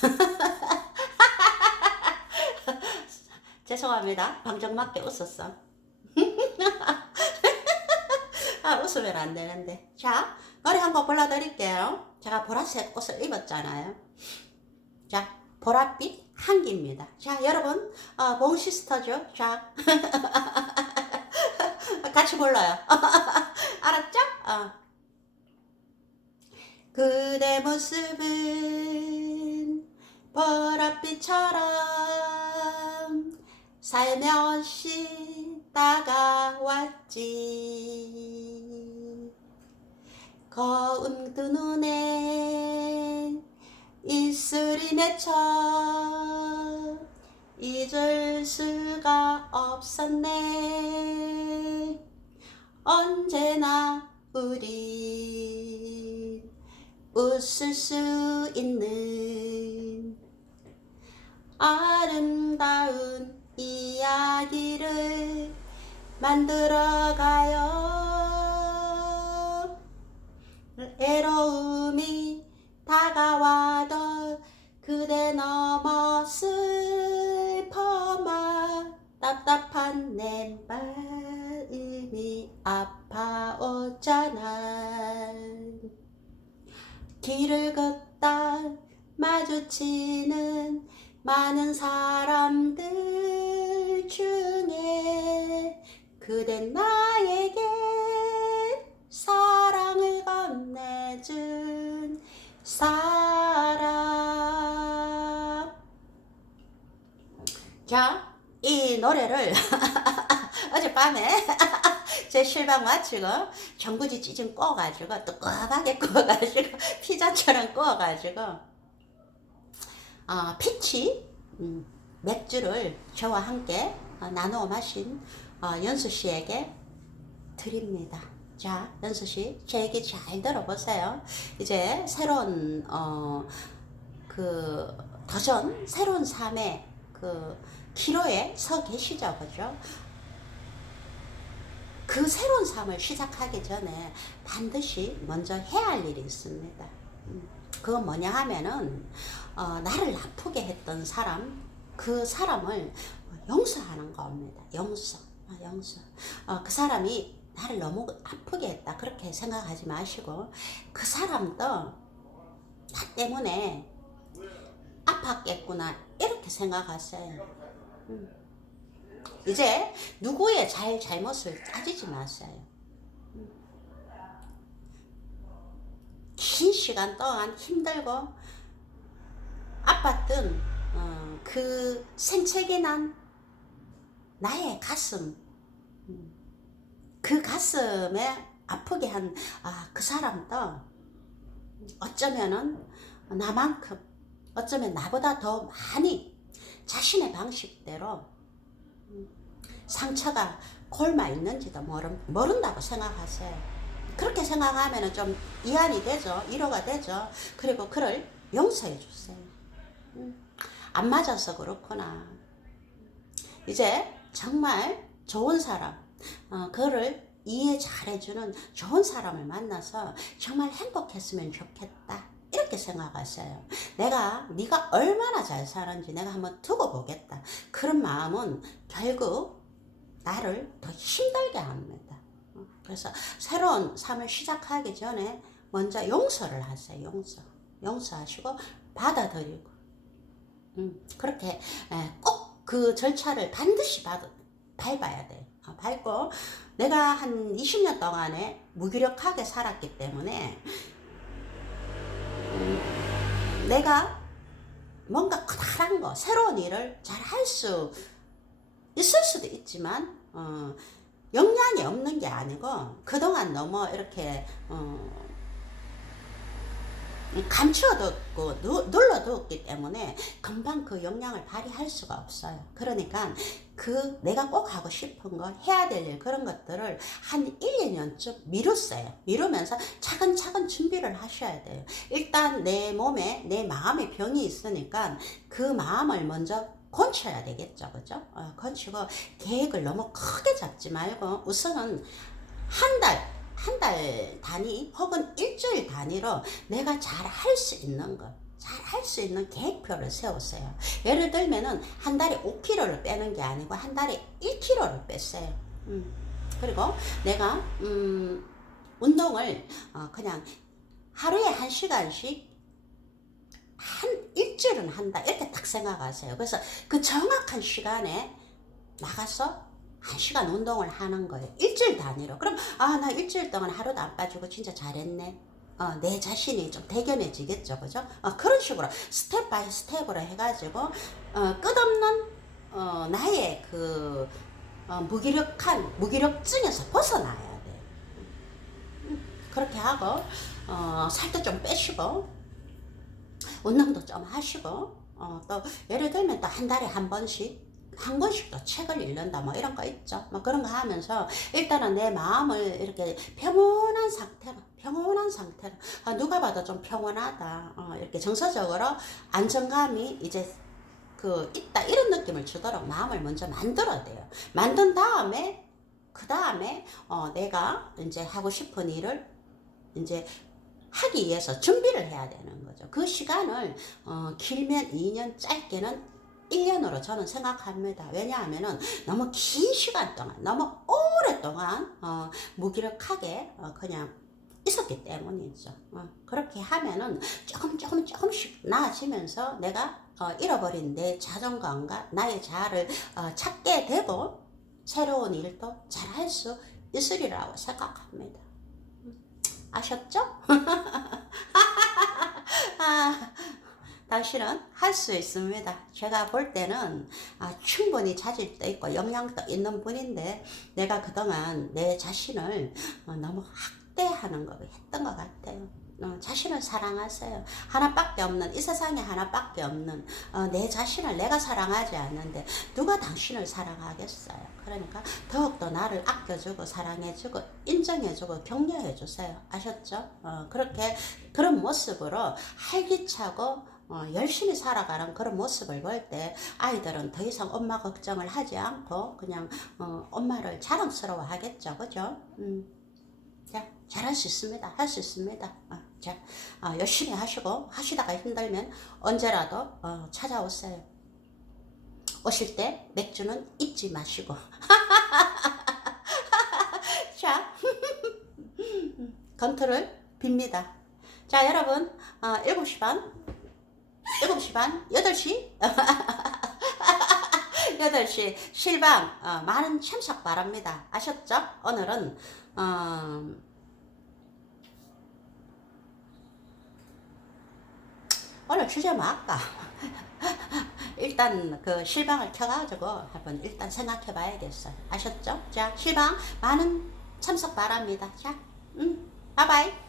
죄송합니다. 방정 맞게 웃었어. 아, 웃으면 안 되는데. 자, 노래 한 곡 불러드릴게요. 제가 보라색 옷을 입었잖아요. 자, 보랏빛 한기입니다. 자, 여러분, 어, 봉시스터죠? 자, 같이 불러요. 알았죠? 어. 그대 모습은 보랏빛처럼 살며시 다가왔지. 거운 두 눈에 입술이 맺혀 잊을 수가 없었네. 언제나 우리 웃을 수 있는 만들어 가요. 애로움이 다가와도 그대 너머 슬퍼마 답답한 내 마음이 아파오잖아. 길을 걷다 마주치는 많은 사람들 중에 그댄 나에게 사랑을 건네준 사람. 자, 이 노래를 어젯밤에 제 실방 마치고 전구지 찌좀 꺼가지고 뜨거하게 구워가지고 피자처럼 구워가지고 어, 피치 음, 맥주를 저와 함께 어, 나누어 마신 어, 연수 씨에게 드립니다. 자, 연수 씨, 제 얘기 잘 들어보세요. 이제 새로운 어, 그 도전, 새로운 삶의 그 기로에 서 계시죠, 그죠? 그 새로운 삶을 시작하기 전에 반드시 먼저 해야 할 일이 있습니다. 음, 그건 뭐냐 하면은 어, 나를 아프게 했던 사람, 그 사람을 용서하는 겁니다. 용서, 아, 용서. 어, 그 사람이 나를 너무 아프게 했다 그렇게 생각하지 마시고 그 사람도 나 때문에 아팠겠구나 이렇게 생각하세요. 음. 이제 누구의 잘 잘못을 따지지 마세요. 음. 긴 시간 동안 힘들고 아팠던 어, 그 생채기 난 나의 가슴 음. 그 가슴에 아프게 한 아, 그 사람도 어쩌면은 나만큼 어쩌면 나보다 더 많이 자신의 방식대로 음, 상처가 골마 있는지도 모른, 모른다고 생각하세요. 그렇게 생각하면 좀 이안이 되죠. 위로가 되죠. 그리고 그를 용서해 주세요. 음, 안 맞아서 그렇구나. 이제 정말 좋은 사람, 어, 그를 이해 잘해주는 좋은 사람을 만나서 정말 행복했으면 좋겠다. 이렇게 생각하세요. 내가 네가 얼마나 잘 사는지 내가 한번 두고 보겠다. 그런 마음은 결국 나를 더 힘들게 합니다. 어, 그래서 새로운 삶을 시작하기 전에 먼저 용서를 하세요. 용서. 용서하시고 받아들이고. 음, 그렇게 꼭 그 절차를 반드시 받, 밟아야 돼요. 어, 밟고 내가 한 20년 동안에 무기력하게 살았기 때문에 음, 내가 뭔가 커다란 거, 새로운 일을 잘 할 수 있을 수도 있지만 어, 역량이 없는 게 아니고 그동안 너무 이렇게 어, 감추어뒀고 눌러두었기 때문에 금방 그 역량을 발휘할 수가 없어요. 그러니까 그 내가 꼭 하고 싶은 거 해야 될 일 그런 것들을 한 1, 2년쯤 미뤘어요. 미루면서 차근차근 준비를 하셔야 돼요. 일단 내 몸에 내 마음에 병이 있으니까 그 마음을 먼저 건쳐야 되겠죠. 그죠? 어, 건치고 계획을 너무 크게 잡지 말고 우선은 한 달, 한 달 단위 혹은 일주일 단위로 내가 잘 할 수 있는 것. 잘할수 있는 계획표를 세웠어요. 예를 들면은 한 달에 5kg를 빼는 게 아니고 한 달에 1kg를 뺐어요. 음. 그리고 내가 음, 운동을 어, 그냥 하루에 한 시간씩 한 일주일은 한다 이렇게 딱 생각하세요. 그래서 그 정확한 시간에 나가서 한 시간 운동을 하는 거예요. 일주일 단위로. 그럼 아 나 일주일 동안 하루도 안 빠지고 진짜 잘했네. 어, 내 자신이 좀 대견해지겠죠, 그죠? 어, 그런 식으로 스텝 바이 스텝으로 해가지고 어, 끝없는 어, 나의 그 어, 무기력한 무기력증에서 벗어나야 돼. 음, 그렇게 하고 어, 살도 좀 빼시고 운동도 좀 하시고 어, 또 예를 들면 또 한 달에 한 번씩 한 권씩 또 책을 읽는다 뭐 이런 거 있죠. 뭐 그런 거 하면서 일단은 내 마음을 이렇게 평온한 상태로 평온한 상태로. 아, 누가 봐도 좀 평온하다. 어, 이렇게 정서적으로 안정감이 이제 그 있다 이런 느낌을 주도록 마음을 먼저 만들어야 돼요. 만든 다음에 그 다음에 어, 내가 이제 하고 싶은 일을 이제 하기 위해서 준비를 해야 되는 거죠. 그 시간을 어, 길면 2년, 짧게는 1년으로 저는 생각합니다. 왜냐하면은 너무 긴 시간 동안, 너무 오랫동안 어, 무기력하게 어, 그냥 있었기 때문이죠. 어, 그렇게 하면은 조금 조금 조금씩 나아지면서 내가 어, 잃어버린 내 자존감과 나의 자아를 어, 찾게 되고 새로운 일도 잘 할 수 있으리라고 생각합니다. 아셨죠? 아, 당신은 할 수 있습니다. 제가 볼 때는 아, 충분히 자질도 있고 영향도 있는 분인데 내가 그동안 내 자신을 어, 너무 학대하는 거 했던 것 같아요. 어, 자신을 사랑하세요. 하나밖에 없는 이 세상에 하나밖에 없는 어, 내 자신을 내가 사랑하지 않는데 누가 당신을 사랑하겠어요. 그러니까 더욱더 나를 아껴주고 사랑해주고 인정해주고 격려해주세요. 아셨죠? 어, 그렇게 그런 모습으로 활기차고 어, 열심히 살아가는 그런 모습을 볼 때 아이들은 더 이상 엄마 걱정을 하지 않고 그냥 어, 엄마를 자랑스러워 하겠죠. 그죠? 음. 자, 잘할 수 있습니다. 할 수 있습니다. 어, 자, 어, 열심히 하시고 하시다가 힘들면 언제라도 어, 찾아오세요. 오실 때 맥주는 잊지 마시고. 자, 건투를 빕니다. 자, 여러분, 어, 7시 반, 7시 반, 8시, 8시 실방 어, 많은 참석 바랍니다. 아셨죠? 오늘은 어, 오늘 주제 뭐 할까? 일단 그 실방을 켜가지고 한번 일단 생각해 봐야겠어요. 아셨죠? 자, 실방 많은 참석 바랍니다. 자, 음, 바이바이.